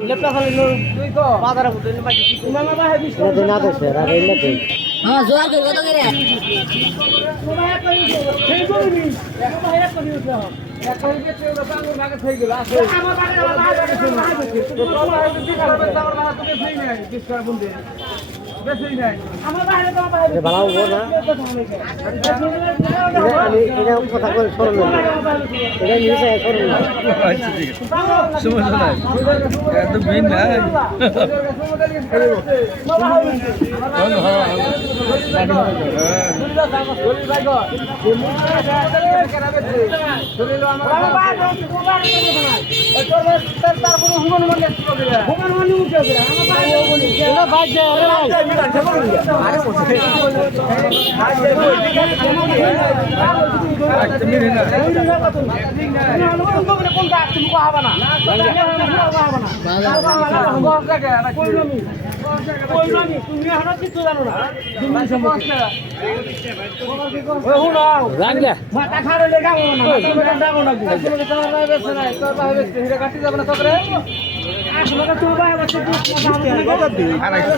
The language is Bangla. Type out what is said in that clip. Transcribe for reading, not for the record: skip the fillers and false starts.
লেপটা খালি তুই তো বাজারে বুঝে নি বাকি কি মামা ভাই বিশ এটা না দেশে আর এই না হ্যাঁ জোয়ার করে কত করে মামা এক করি সেই করি মামা এক করি এক করি কে তো বাঙ্গুর ভাগে થઈ গেল আছে আমার ভাগে তো ভাগে তো দিতে পারবে আমার ভাগে তো ফ্রি নাই ডিসকাউন্ট বন্ধে বেশি নাই আমার ভাগে তো ভাগে বানাও না এটা কথা কই শোনো না এটা নিচে শোনো না আচ্ছা ঠিক আছে সমস্যা নাই এত বিন নাই তারপরে হুমান মানে হুমান মানে উঠে গেল আমার ভাই মাথা খারে লেগা কাটি যাবে না তবে আসলে তুমি ভাই বসে আমরা